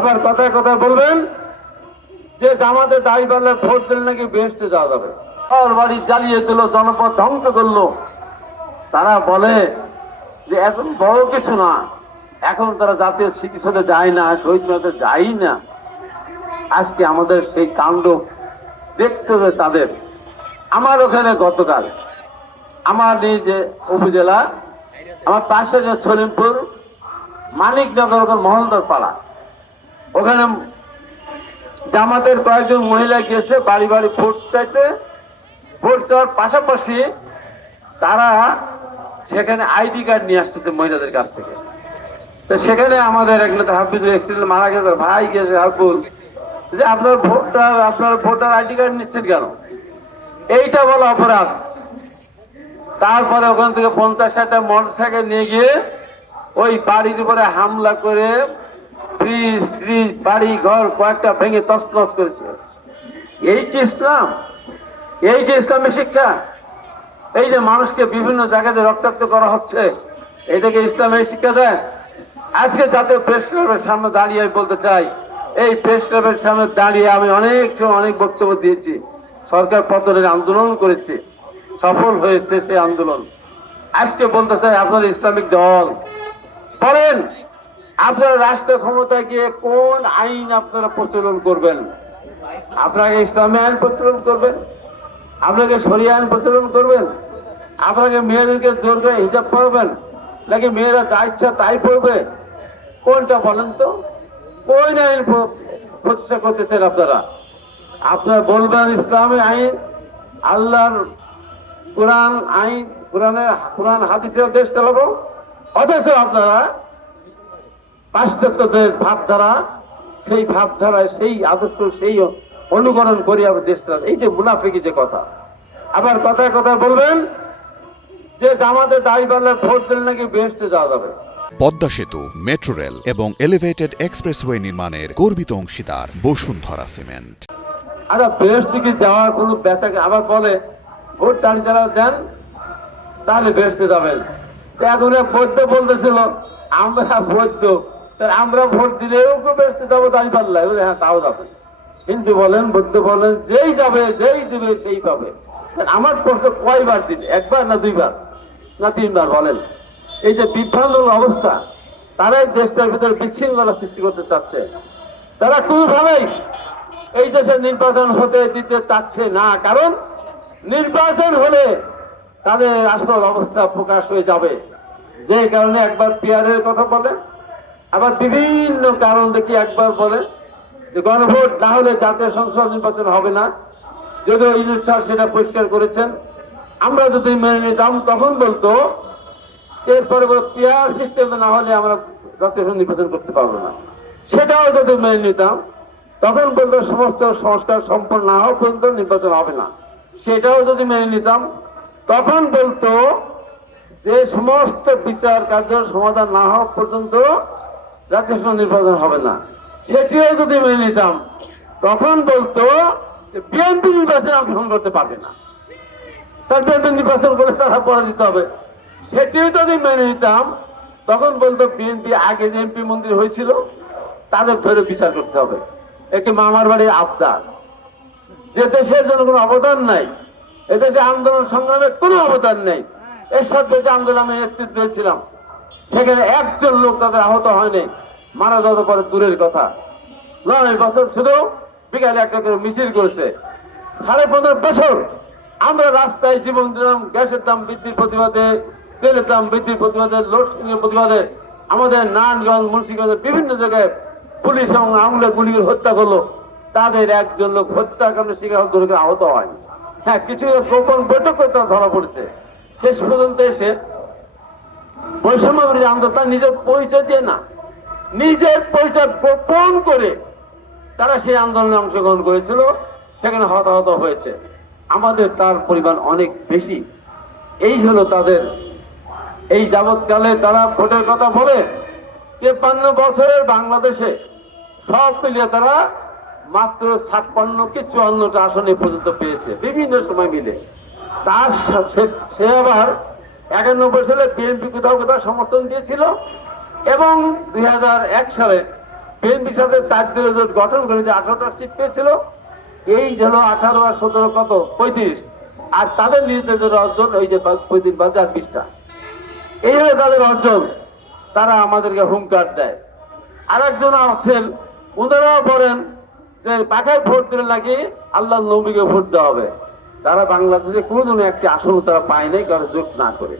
আবার কথায় কথায় বলবেন যে জামাতে দাঁড়িপাল্লার ভোট দিলে নাকি বেহেশতে যাওয়া যাবে। আর বাড়ি জ্বালিয়ে দিল, জনপদ ধ্বংস করলো। তারা বলে যে এখন বড় কিছু না, এখন তারা জাতীয় স্মৃতিসৌধে যায় না, শহীদ মিনারে যাই না। আজকে আমাদের সেই কাণ্ড দেখতে হবে তাদের। আমার ওখানে গতকাল আমার নিজ উপজেলা, আমার পাশে যে সলিমপুর মানিকনগর মহলদার পাড়া, ওখানে জামাতের কয়েকজন মহিলা গেছে বাড়ি বাড়ি ভোট চাইতে। ভোট চাওয়ার পাশাপাশি তারা সেখানে আইডি কার্ড নিয়ে আসতেছে মহিলাদের কাছ থেকে। তো সেখানে আমাদের এক নেতা হাফিজুল এক্সিডেন্ট মারা গেছে, ভাই গেছে হাফিজুল, যে আপনার ভোটার আইডি কার্ড নিচ্ছেন কেন? এইটা বলা অপরাধ। তারপরে ওখান থেকে 50-60টা মোটরসাইকেল নিয়ে গিয়ে ওই বাড়ির উপরে হামলা করে ফ্রিজ বাড়ি ঘর কয়েকটা ভেঙে তছনছ করেছে। এই কি ইসলাম? এই কি ইসলামী শিক্ষা? এই যে মানুষকে বিভিন্ন জায়গাতে রক্তাক্ত করা হচ্ছে, এটাকে ইসলামের শিক্ষা দেয়? আজকে জাতীয় প্রেস ক্লাবের সামনে দাঁড়িয়ে বলতে চাই, এই প্রেস ক্লাবের সামনে দাঁড়িয়ে আমি অনেক বক্তব্য দিয়েছি, সরকার পতনের আন্দোলন করেছি, সফল হয়েছে সেই আন্দোলন। আজকে বলতে চাই আপনার ইসলামিক দল বলেন, আপনারা রাষ্ট্র ক্ষমতায় গিয়ে কোন আইন আপনারা প্রচলন করবেন? আপনাকে ইসলামী আইন প্রচলন করবেন? আপনাকে শরিয়া আইন প্রচলন করবেন? আপনাকে মেয়েদেরকে জোর করে হিজাব পড়বেন, নাকি মেয়েরা যা ইচ্ছা তাই পড়বে? কোনটা বলেন তো? কোন আইন প্রতিষ্ঠা করতেছেন আপনারা? আপনারা বলবেন ইসলামী আইন, আল্লাহর কোরআন আইন, কোরআন হাদিসের দেশ চালাবো, অথচ আপনারা পাশ্চাত্যদের ভাবধারা, সেই ভাবধারায় সেই আদর্শ সেই অনুকরণ করি আবার দেশ চালাবো। এই যে মুনাফিকি যে কথা। আবার কথায় কথায় বলবেন যে জামাতে দাঁড়িপাল্লার ভোট দিলে নাকি বেহেশতে যাওয়া যাবে। পদ্মা সেতু, মেট্রো রেল এবং এলিভেটেড এক্সপ্রেসওয়ে নির্মাণের গর্বিত অংশীদার বসুন্ধরা সিমেন্ট। আচ্ছা, বেহেশতে কি যাওয়ার কোনো বেচাকে? আবার বলে ভোট দাঁড়িয়ে যারা দেন তাহলে বেহেশতে যাবেন। এখন বৈদ্য বলতেছিল আমরা বৈদ্য, আমরা ভোট দিলেও বেহেশতে যাবো দাঁড়িপাল্লায়? হ্যাঁ, তাও যাবে। হিন্দু বলেন, বৌদ্ধ বলেন, যেই যাবে যেই দিবে সেই পাবে। আমার প্রশ্ন, কয়বার দিলে? একবার না দুইবার না তিনবার? বলেন। এই যে বিভ্রান্ত অবস্থা, তারাই দেশটার ভিতরে বিশৃঙ্খলা সৃষ্টি করতে চাচ্ছে। তারা কোনোভাবেই এই দেশে নির্বাচন হতে দিতে চাচ্ছে না, কারণ নির্বাচন হলে তাদের আসল অবস্থা প্রকাশ হয়ে যাবে। যে কারণে একবার পিয়ারের কথা বলে, আবার বিভিন্ন কারণ দেখি একবার বলে যে গণভোট না হলে জাতীয় সংসদ নির্বাচন হবে না। যদিও ইউনূস স্যার সেটা পরিষ্কার করেছেন, আমরা যদি মেনে নিতাম তখন বলতো, এরপরে পিয়ার সিস্টেমে না হলে আমরা জাতীয় সংসদ নির্বাচন করতে পারবো না। সেটাও যদি মেনে নিতাম তখন বলতো সমস্ত সংস্কার সম্পন্ন না হওয়া পর্যন্ত নির্বাচন হবে না। সেটাও যদি মেনে নিতাম তখন বলতো যে সমস্ত বিচার কার্যের সমাধান না হওয়া পর্যন্ত জাতীয় সংসদ নির্বাচন হবে না। সেটিও যদি মেনে নিতাম তখন বলতো বিএনপি নির্বাচনে অংশগ্রহণ করতে পারবে না, তার বিএনপি নির্বাচন করলে তারা পরাজিত হবে। সেটিও যদি মেনে নিতাম তখন বলতো বিএনপি আগে যে এমপি মন্ত্রী হয়েছিল তাদের ধরে বিচার করতে হবে। একে মামার বাড়ির আবদার। যে দেশের জন্য কোনো অবদান নাই, এদেশে আন্দোলন সংগ্রামের কোনো অবদান নেই। এর সাথে যে আন্দোলন আমি নেতৃত্ব দিয়েছিলাম, সেখানে একজন লোক তাদের আহত হয়নি, মারা যাওয়ার পরে দূরের কথা। 9 বছর শুধু বিকালে একটা করে মিছিল করেছে। 15.5 বছর আমরা রাস্তায় জীবন দিলাম, গ্যাসের দাম বৃদ্ধির প্রতিবাদে, তেলের দাম বৃদ্ধির প্রতিবাদে, লোডশেডিং এর প্রতিবাদে। আমাদের নারায়ণগঞ্জ, মুন্সিগঞ্জের বিভিন্ন জায়গায় পুলিশ এবং আমলে গুলি হত্যা করলো। তাদের একজন লোক হত্যার কারণে শিকার আহত হয়। হ্যাঁ, কিছু গোপন বৈঠক করে তারা ধরা পড়েছে। শেষ পর্যন্ত এসে বৈষম্য বিরোধী আন্দোলন তার নিজের পরিচয় দিয়ে না, নিজের পরিচয় গোপন করে তারা সেই আন্দোলনে অংশগ্রহণ করেছিল, সেখানে হতাহত হয়েছে। আমাদের তার পরিমাণ অনেক বেশি। এই হলো তাদের। এই যাবৎকালে তারা ভোটের কথা বলে 53 বছরের বাংলাদেশে সব মিলিয়ে তারা মাত্র 56 কি 54টা আসনে পর্যন্ত পেয়েছে বিভিন্ন সময় মিলে। তার সে আবার 91 সালে বিএনপি কোথাও কোথাও সমর্থন দিয়েছিল এবং 2001 সালে বিএনপির সাথে 4 দলীয় জোট গঠন করে যে 18টা সিট পেয়েছিল, এই যেন 18 আর 17 কত 35, আর তাদের নিজেদের অর্জন ওই যে 35 বাদে আর 20টা, এই হলো তাদের অর্জন। তারা আমাদেরকে হুঙ্কার দেয়। আর একজন আছেন, ওনারাও বলেন যে পাখায় ভোট দিলে নাকি আল্লাহ নবীকে ভোট দেওয়া হবে। তারা বাংলাদেশে কোনোদিনও একটি আসনও তারা পায় নাই, কারণ জোট না করে।